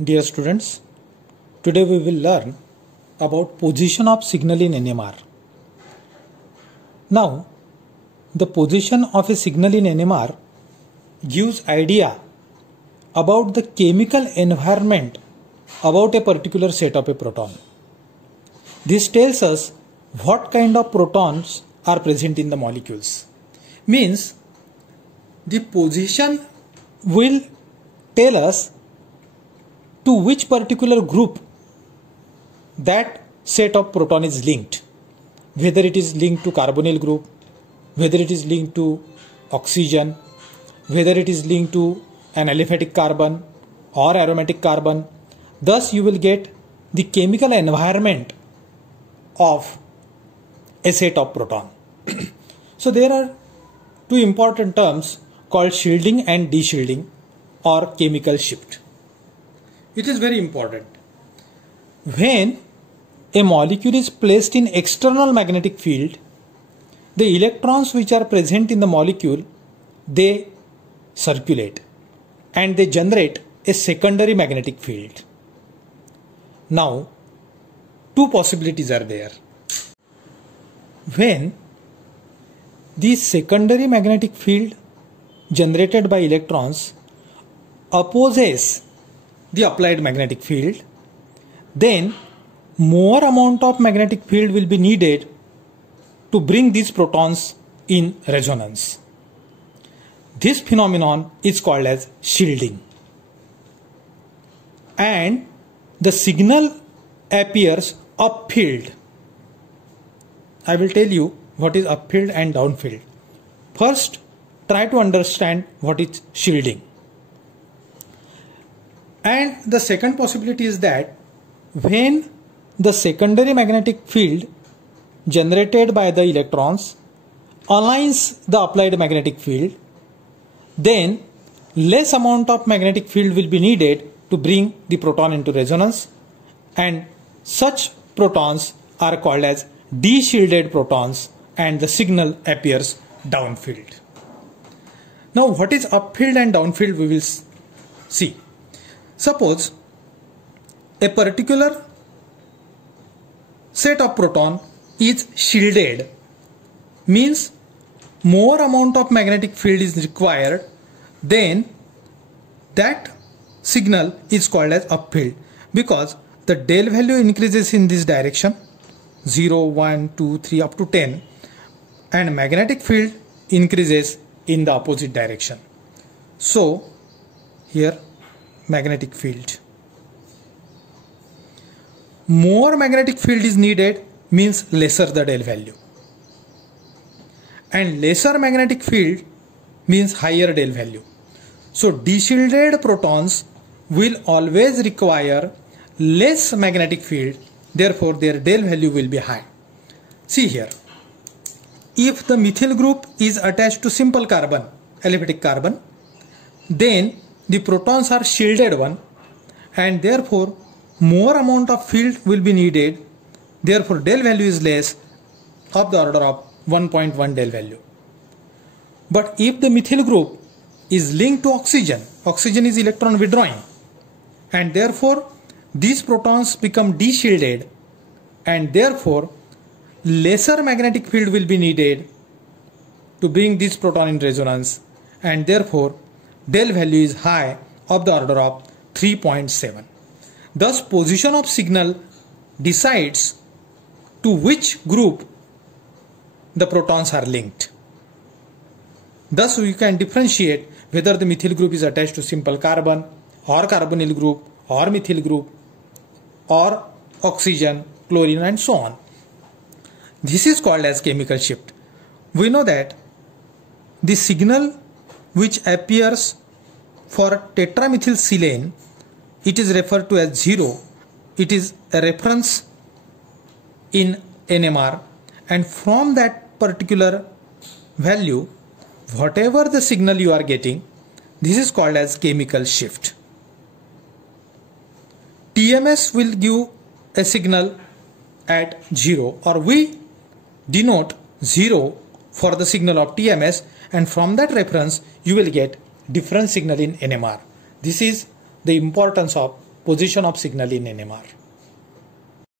Dear students, today we will learn about position of signal in NMR. Now, the position of a signal in NMR gives idea about the chemical environment about a particular set of a proton. This tells us what kind of protons are present in the molecules. Means the position will tell us to which particular group that set of proton is linked, whether it is linked to carbonyl group, whether it is linked to oxygen, whether it is linked to an aliphatic carbon or aromatic carbon. Thus you will get the chemical environment of a set of proton. So there are two important terms called shielding and de-shielding or chemical shift. It is very important. When a molecule is placed in external magnetic field, the electrons which are present in the molecule, they circulate and they generate a secondary magnetic field. Now, two possibilities are there. When the secondary magnetic field generated by electrons opposes the applied magnetic field, then more amount of magnetic field will be needed to bring these protons in resonance. This phenomenon is called as shielding. And the signal appears upfield. I will tell you what is upfield and downfield. First, try to understand what is shielding. And the second possibility is that when the secondary magnetic field generated by the electrons aligns the applied magnetic field, then less amount of magnetic field will be needed to bring the proton into resonance, and such protons are called as de-shielded protons, and the signal appears downfield. Now what is upfield and downfield we will see. Suppose a particular set of proton is shielded, means more amount of magnetic field is required, then that signal is called as upfield, because the del value increases in this direction 0, 1, 2, 3 up to 10, and magnetic field increases in the opposite direction. So here magnetic field. More magnetic field is needed means lesser the del value, and lesser magnetic field means higher del value. So de-shielded protons will always require less magnetic field, therefore their del value will be high. See here, if the methyl group is attached to simple carbon, aliphatic carbon, then the protons are shielded one, and therefore more amount of field will be needed, therefore del value is less, of the order of 1.1 del value. But if the methyl group is linked to oxygen, oxygen is electron withdrawing, and therefore these protons become de-shielded, and therefore lesser magnetic field will be needed to bring this proton in resonance, and therefore del value is high, of the order of 3.7. Thus position of signal decides to which group the protons are linked. Thus we can differentiate whether the methyl group is attached to simple carbon or carbonyl group or methyl group or oxygen, chlorine, and so on. This is called as chemical shift. We know that the signal which appears for tetramethylsilane, it is referred to as 0. It is a reference in NMR, and from that particular value, whatever the signal you are getting, this is called as chemical shift. TMS will give a signal at 0, or we denote 0 for the signal of TMS, and from that reference you will get different signal in NMR. This is the importance of position of signal in NMR.